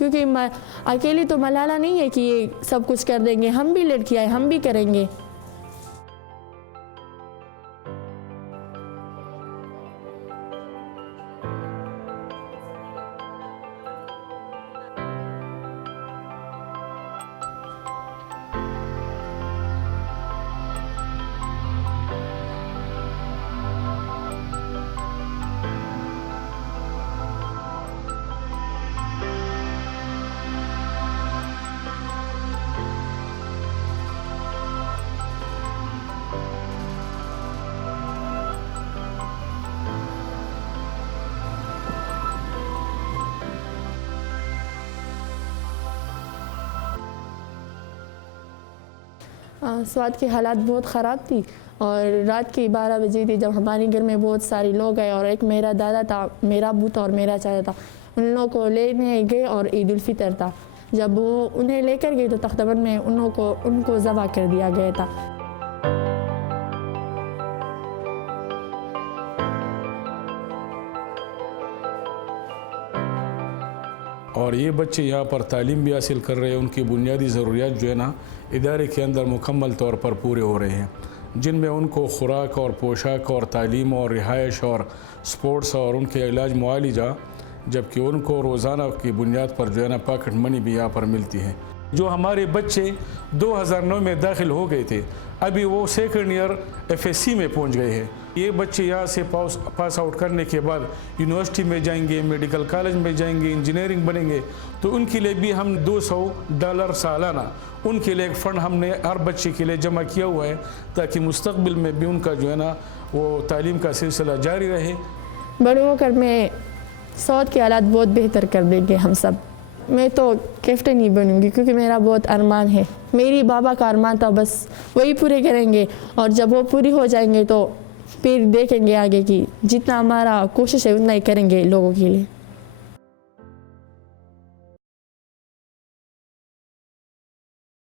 क्योंकि अकेली तो मलाला नहीं है कि ये सब कुछ कर देंगे, हम भी लड़कियाँ हैं, हम भी करेंगे। स्वाद की हालात बहुत ख़राब थी और रात की 12 बजे थी जब हमारे घर में बहुत सारे लोग आए और एक मेरा दादा था, मेरा अबू था और मेरा चाचा था। उन लोगों को लेने गए और ईद उल फितर था। जब वो उन्हें लेकर गए तो तख्ताबंद में उनको ज़बह कर दिया गया था। और ये बच्चे यहाँ पर तालीम भी हासिल कर रहे हैं। उनकी बुनियादी ज़रूरियात जो है ना इदारे के अंदर मुकम्मल तौर पर पूरे हो रहे हैं, जिनमें उनको खुराक और पोशाक और तालीम और रिहाइश और स्पोर्ट्स और उनके इलाज मुआलिजा, जबकि उनको रोज़ाना की बुनियाद पर जो है ना पॉकेट मनी भी यहाँ पर मिलती है। जो हमारे बच्चे 2009 में दाखिल हो गए थे, अभी वो सेकंड ईयर FSC में पहुंच गए हैं। ये बच्चे यहाँ से पास आउट करने के बाद यूनिवर्सिटी में जाएंगे, मेडिकल कॉलेज में जाएंगे, इंजीनियरिंग बनेंगे, तो उनके लिए भी हम $200 सालाना उनके लिए एक फ़ंड हमने हर बच्चे के लिए जमा किया हुआ है, ताकि मुस्तक़बिल में भी उनका जो है ना वो तालीम का सिलसिला जारी रहे। बड़े होकर मैं सऊद के हालात बहुत बेहतर कर देंगे हम सब। मैं तो कैप्टन ही बनूंगी क्योंकि मेरा बहुत अरमान है। मेरी बाबा का अरमान था, बस वही पूरे करेंगे और जब वो पूरी हो जाएंगे तो फिर देखेंगे आगे की जितना हमारा कोशिश है उतना ही करेंगे लोगों के लिए।